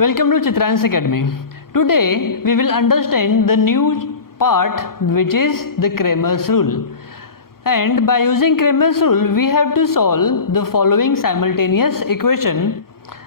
Welcome to Chitransh Academy. Today we will understand the new part which is the Cramers Rule. And by using Cramers Rule we have to solve the following simultaneous equation.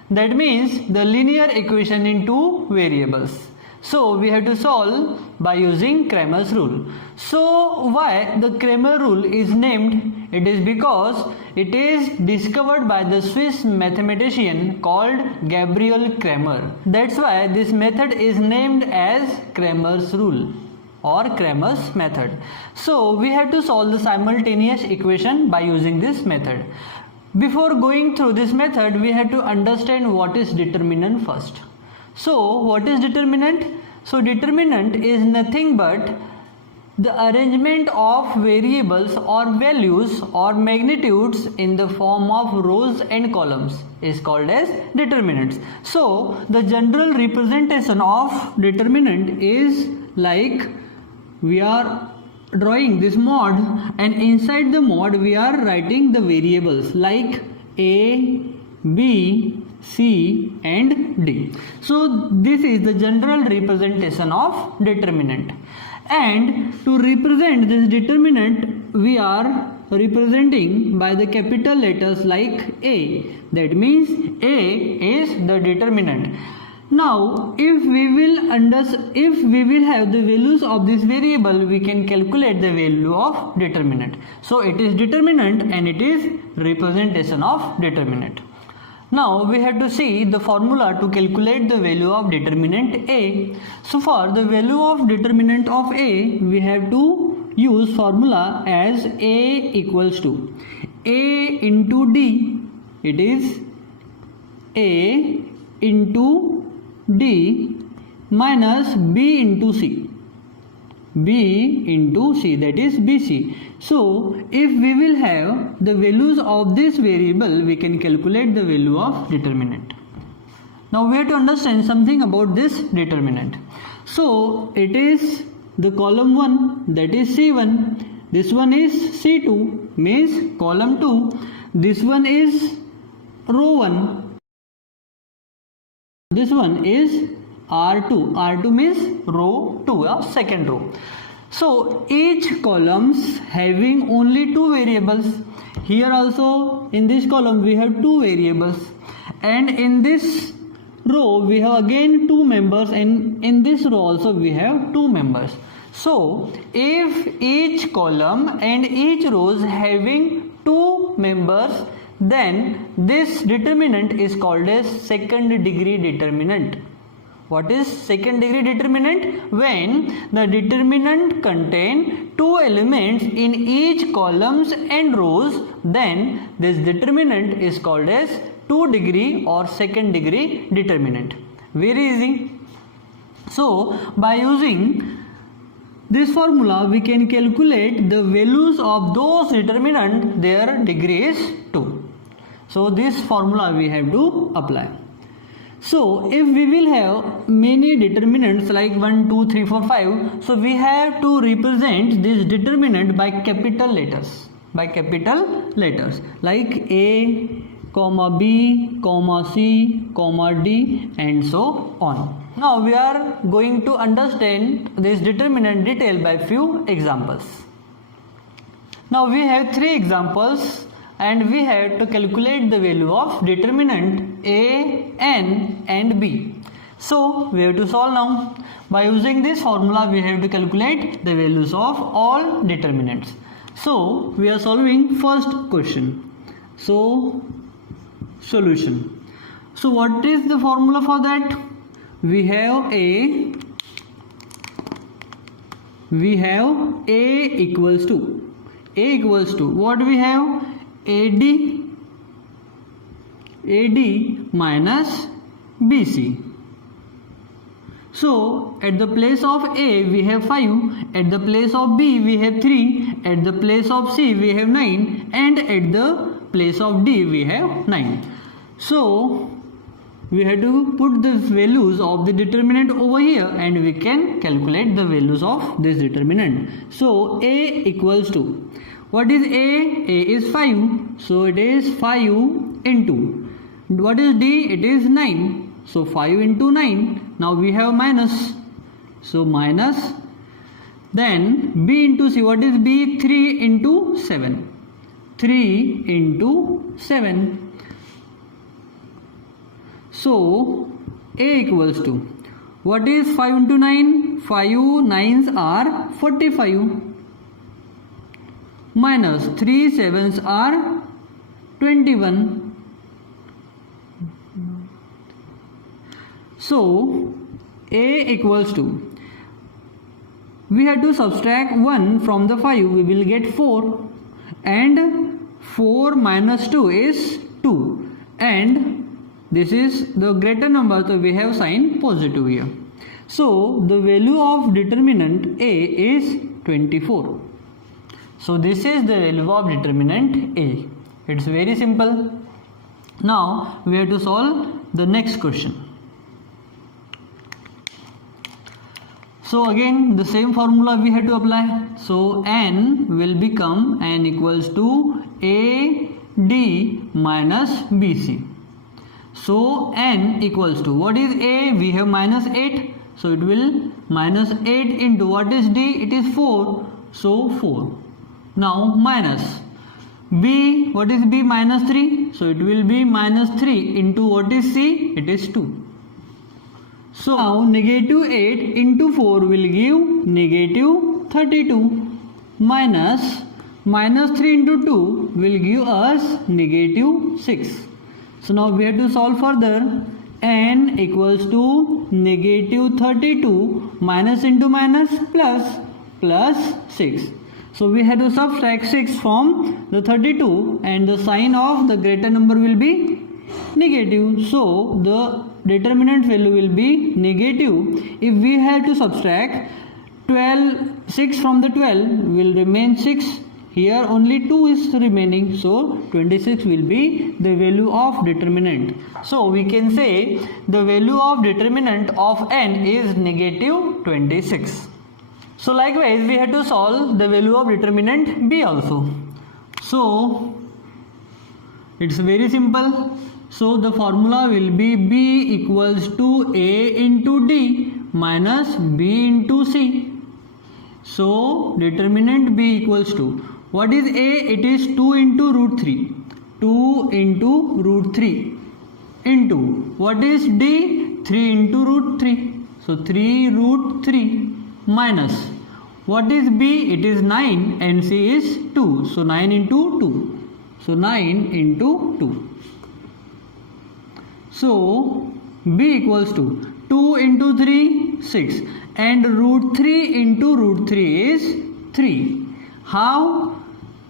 That means the linear equation in two variables. So we have to solve by using Cramers Rule. So why the Cramer Rule is named? It is because it is discovered by the Swiss mathematician called Gabriel Cramer. That's why this method is named as Cramers Rule or Cramers Method. So we have to solve the simultaneous equation by using this method. Before going through this method, we have to understand what is determinant first. So what is determinant? So determinant is nothing but the arrangement of variables or values or magnitudes in the form of rows and columns is called as determinants. So the general representation of determinant is like we are drawing this mod, and inside the mod we are writing the variables like A, B, C and D. So this is the general representation of determinant. And to represent this determinant we are representing by the capital letters like A. That means A is the determinant. Now if we will have the values of this variable, we can calculate the value of determinant. So it is determinant and it is representation of determinant. Now we have to see the formula to calculate the value of determinant A. So for the value of determinant of A, we have to use formula as A equals to A into D. It is A into D minus B into C. B into C, that is BC. So if we will have the values of this variable, we can calculate the value of determinant. Now we have to understand something about this determinant. So it is the column 1, that is C1. This one is C2, means column 2. This one is row 1. This one is R2. R2 means row 2 or second row. So each columns having only two variables. Here also in this column we have two variables, and in this row we have again two members, and in this row also we have two members. So if each column and each row is having two members, then this determinant is called as second degree determinant. What is second degree determinant? When the determinant contain two elements in each columns and rows, then this determinant is called as 2 degree or second degree determinant. Very easy. So by using this formula we can calculate the values of those determinant, their degree is 2. So this formula we have to apply. So if we will have many determinants like 1, 2, 3, 4, 5, so we have to represent this determinant by capital letters. By capital letters like A, comma B, comma C, comma D and so on. Now we are going to understand this determinant detail by few examples. Now we have 3 examples, and we have to calculate the value of determinant A, N and B. So we have to solve now. By using this formula we have to calculate the values of all determinants. So we are solving first question. So solution. So what is the formula for that? We have A equals to what we have? AD minus BC. So at the place of A we have 5, at the place of B we have 3, at the place of C we have 9, and at the place of D we have 9. So we have to put the values of the determinant over here, and we can calculate the values of this determinant. So A equals to, what is A? A is 5. So it is 5 into. What is D? It is 9. So 5 into 9. Now we have minus. So minus. Then B into C. What is B? 3 into 7. 3 into 7. So A equals to, what is 5 into 9? 5 9s are 45. Minus 3 7s are 21. So A equals to, we have to subtract 1 from the 5, we will get 4, and 4 minus 2 is 2, and this is the greater number, so we have sign positive here. So the value of determinant A is 24. So this is the value of determinant A. It's very simple. Now we have to solve the next question. So again the same formula we have to apply. So n will become n equals to AD minus BC. So n equals to, what is A? We have minus 8. So it will minus 8 into, what is D? It is 4. So 4. Now minus B. What is B? Minus 3. So it will be minus 3 into, what is C? It is 2. So now negative 8 into 4 will give negative 32. Minus 3 into 2 will give us negative 6. So now we have to solve further. N equals to negative 32 minus into minus plus 6. So we have to subtract 6 from the 32, and the sign of the greater number will be negative. So the determinant value will be negative. If we have to subtract 6 from the 12, will remain 6. Here only 2 is remaining, so 26 will be the value of determinant. So we can say the value of determinant of n is negative 26. So likewise we have to solve the value of determinant B also. So it's very simple. So the formula will be B equals to A into D minus B into C. So determinant B equals to, what is A? It is 2 into root 3. 2 into root 3 into, what is D? 3 into root 3. So 3 root 3 minus, what is B? It is 9 and C is 2. So 9 into 2. So 9 into 2. So B equals to 2 into 3, 6, and root 3 into root 3 is 3. How?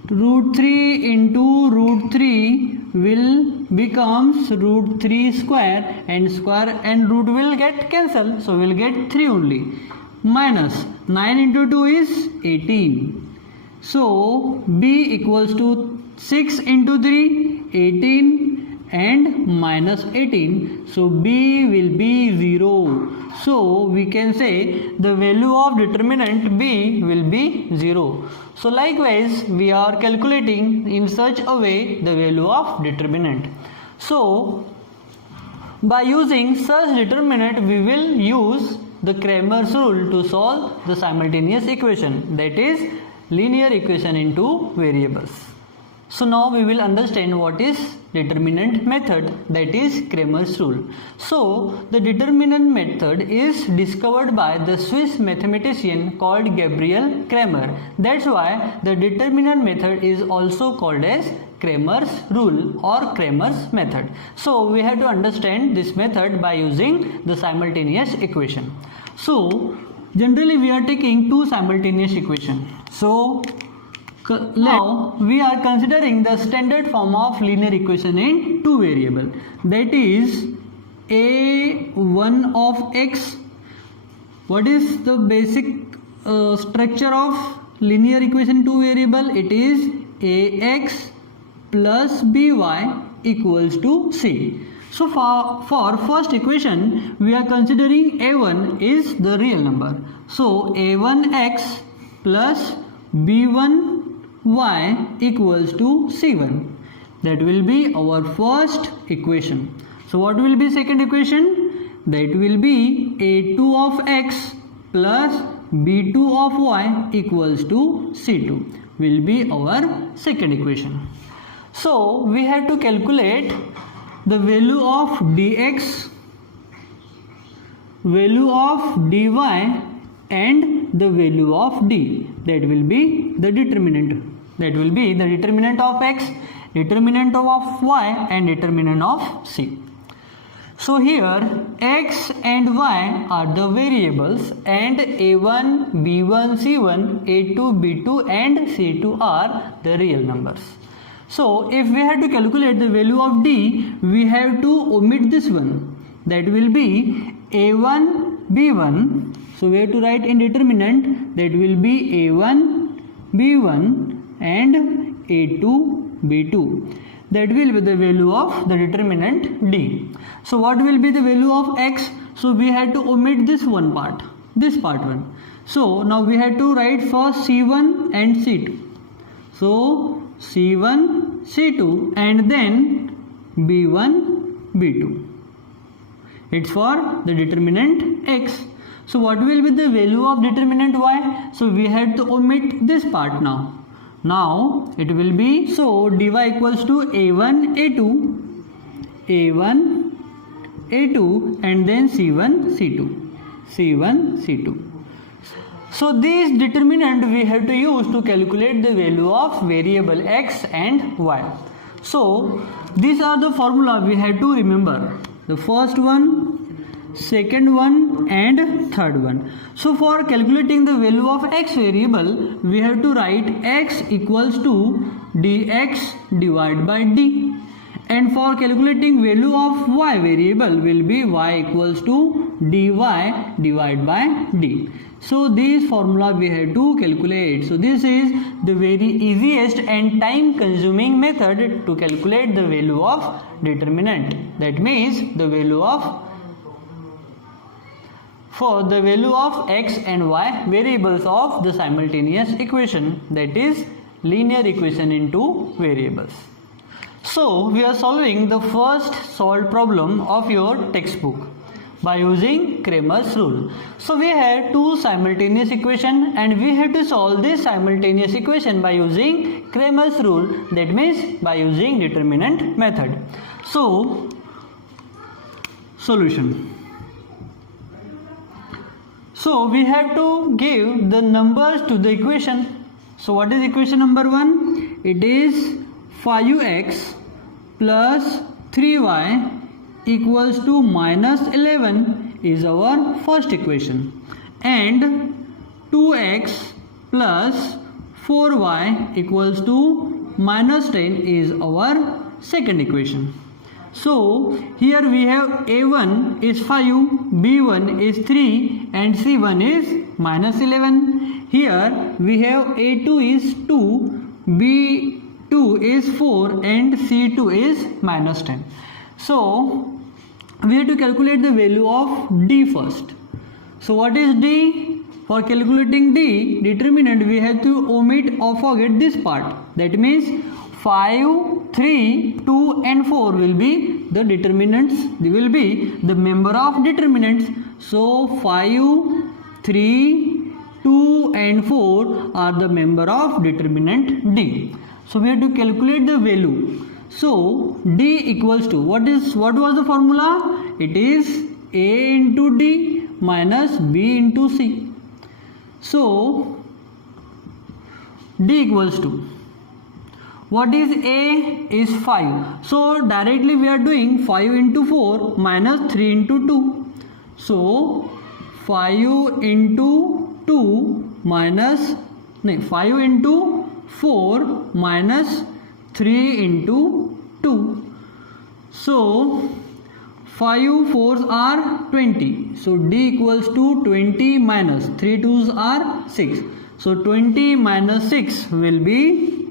Root 3 into root 3 will becomes root 3 square, and square and root will get cancelled, so we'll get 3 only. Minus 9 into 2 is 18. So B equals to 6 into 3, 18, and minus 18. So B will be 0. So we can say the value of determinant B will be 0. So likewise we are calculating in such a way the value of determinant. So by using such determinant we will use the Cramer's rule to solve the simultaneous equation, that is linear equation in two variables. So now we will understand what is determinant method, that is Cramer's rule. So the determinant method is discovered by the Swiss mathematician called Gabriel Cramer. That's why the determinant method is also called as Cramer's rule or Cramer's method. So we have to understand this method by using the simultaneous equation. So generally we are taking two simultaneous equations. So now we are considering the standard form of linear equation in two variable, that is a1 of x. What is the basic structure of linear equation in two variable? It is ax plus by equals to c. So for first equation we are considering a1 is the real number. So a1x plus b1y equals to c1. That will be our first equation. So what will be second equation? that will be a2 of x plus b2 of y equals to c2 will be our second equation. So we have to calculate the value of dx, value of dy and the value of d. That will be the determinant. That will be the determinant of x, determinant of y and determinant of c. So here x and y are the variables and a1, b1, c1, a2, b2 and c2 are the real numbers. So if we have to calculate the value of d, we have to omit this one. That will be a1, b1. So we have to write in determinant, that will be a1, b1 and a2, b2. That will be the value of the determinant d. So what will be the value of x? So we had to omit this one part, this part one. So now we had to write first c1 and c2. So c1, c2 and then b1, b2. It's for the determinant x. So what will be the value of determinant y? So we had to omit this part now. Now it will be, so dy equals to a1, a2, a1, a2 and then c1, c2, c1, c2. So this determinant we have to use to calculate the value of variable x and y. So these are the formula we have to remember. The first one, second one and third one. So for calculating the value of x variable, we have to write x equals to dx divided by d. And for calculating value of y variable will be y equals to dy divided by d. So this formula we have to calculate. So this is the very easiest and time consuming method to calculate the value of determinant. That means the value of, for the value of x and y variables of the simultaneous equation, that is linear equation into variables. So we are solving the first solved problem of your textbook by using Cramer's rule. So we have two simultaneous equation and we have to solve this simultaneous equation by using Cramer's rule, that means by using determinant method. So solution. So we have to give the numbers to the equation. So what is equation number 1? It is 5x plus 3y equals to minus 11 is our first equation, and 2x plus 4y equals to minus 10 is our second equation. So here we have a1 is 5, b1 is 3 and c1 is minus 11. Here we have a2 is 2, b2 is 4 and c2 is minus 10. So we have to calculate the value of d first. So what is d? For calculating d determinant we have to omit or forget this part. That means 5, 3, 2 and 4 will be the determinants. They will be the member of determinants. So 5, 3, 2 and 4 are the member of determinant d. So we have to calculate the value. So d equals to, what was the formula? It is a into d minus b into c. So d equals to, what is a? Is 5. So directly we are doing 5 into 4 minus 3 into 2. So 5 into 2 minus 5 into 4 minus 3 into 2. So 5 4s are 20. So d equals to 20 minus 3 2s are 6. So 20 minus 6 will be,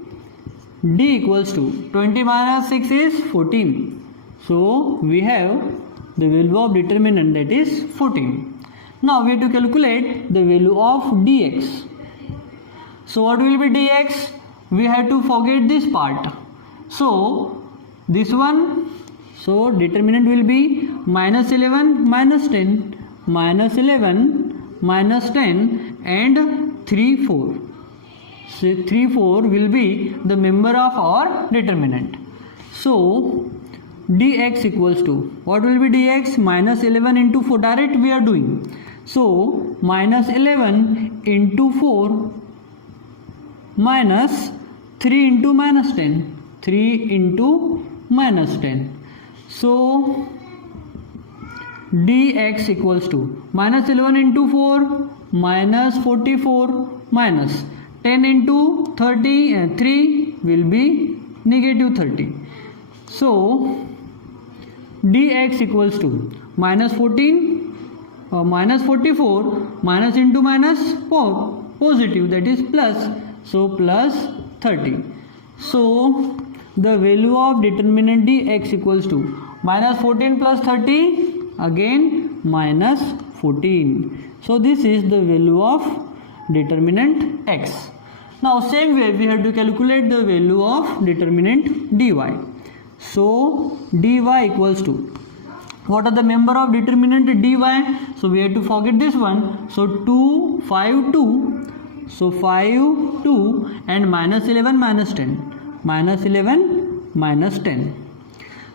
d equals to 20 minus 6 is 14. So we have the value of determinant, that is 14. Now we have to calculate the value of dx. So what will be dx? We have to forget this part. So this one, So determinant will be minus 11 minus 10, minus 11 minus 10 and 3 4. So 3 4 will be the member of our determinant. So dx equals to, what will be dx? Minus 11 into 4, direct we are doing. So minus 11 into 4 minus 3 into minus 10, 3 into minus 10. So dx equals to minus 11 into 4 minus 44 minus 10 into 3 will be negative 30. So dx equals to minus 14 minus 44 minus into minus 4 positive, that is plus, so plus 30. So the value of determinant dx equals to minus 14 plus 30, again minus 14. So this is the value of determinant x. Now same way we have to calculate the value of determinant dy. So dy equals to, what are the member of determinant dy? So we have to forget this one. So 2 5 2, so 5 2 and minus 11 minus 10, minus 11 minus 10.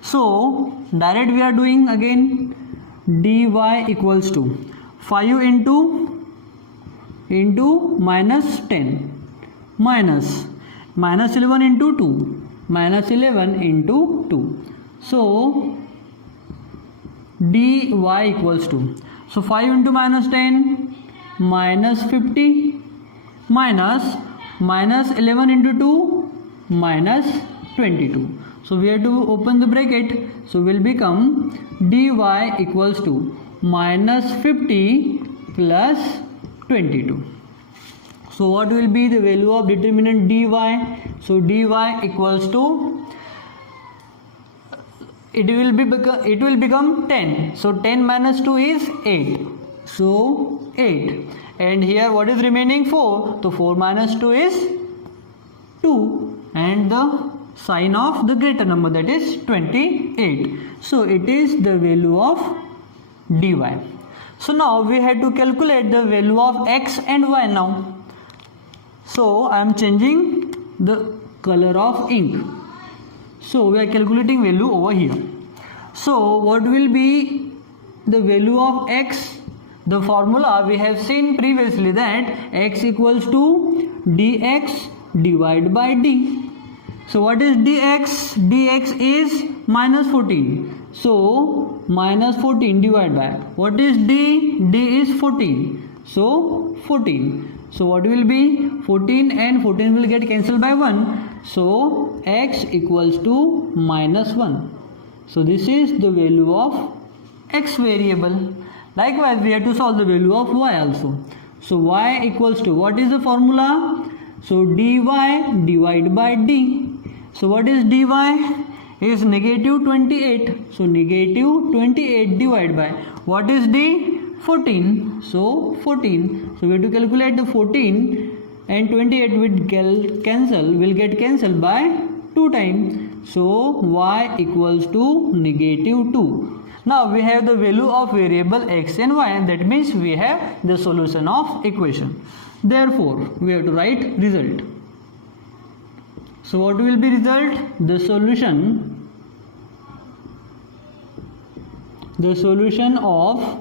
So direct we are doing again. Dy equals to 5 into minus 10 minus 11 into 2, minus 11 into 2. So dy equals to, so 5 into minus 10 minus 50 minus 11 into 2 minus 22. So we have to open the bracket, so will become dy equals to minus 50 plus 22. So what will be the value of determinant dy? So dy equals to, it will become 10. So 10 minus 2 is 8. So 8. And here what is remaining? 4. So 4 minus 2 is 2. And the sign of the greater number, that is 28. So it is the value of dy. So now we have to calculate the value of x and y now. So I am changing the color of ink. So we are calculating value over here. So what will be the value of x? The formula we have seen previously, that x equals to dx divided by d. So what is dx? Dx is minus 14. So minus 14 divided by, what is d? D is 14. So 14. So what will be? 14 and 14 will get cancelled by 1. So x equals to minus 1. So this is the value of x variable. Likewise we have to solve the value of y also. So y equals to, what is the formula? So dy divided by d. So what is dy? Is negative 28. So negative 28 divided by, what is d? 14. So 14. So we have to calculate the 14 and 28 will get cancelled by 2 times. So y equals to negative 2. Now we have the value of variable x and y, and that means we have the solution of equation. Therefore we have to write result. So what will be result? The solution of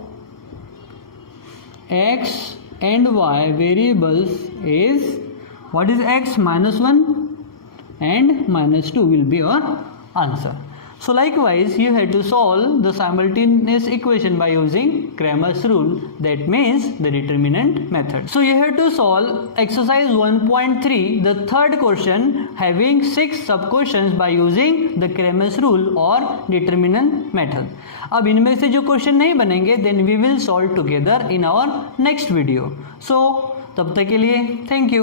x and y variables is, what is x? Minus 1 and minus 2 will be our answer. So likewise you have to solve the simultaneous equation by using Cramer's rule, that means the determinant method. So you have to solve exercise 1.3, the third question, having 6 sub questions by using the Cramer's rule or determinant method. अब इनमें से जो question नहीं बनेंगे then we will solve together in our next video. So तब तक के लिए thank you.